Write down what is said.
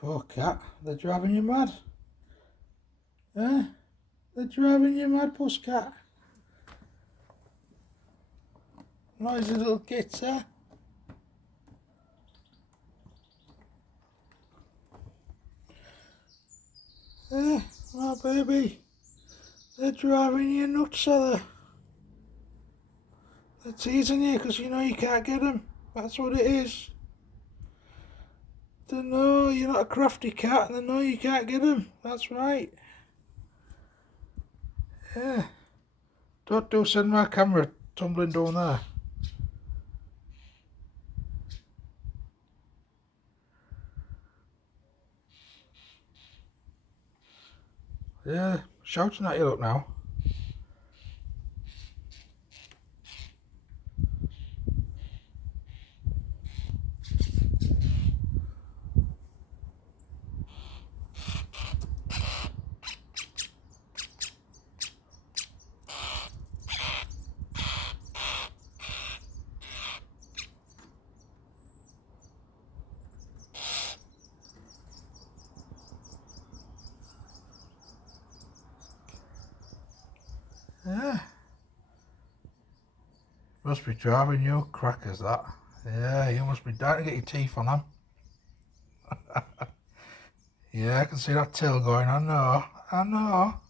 Poor cat, they're driving you mad. Eh? They're driving you mad, pusscat. Noisy little kids, eh? Eh? Oh, baby. They're driving you nuts, are they? They're teasing you because you know you can't get them. That's what it is. They know you're not a crafty cat and they know you can't get them. That's right. Yeah. Don't send my camera tumbling down there. Yeah, shouting at you look now. Yeah. Must be driving you crackers, that. Yeah, you must be dying to get your teeth on them. Yeah, I can see that tail going. I know.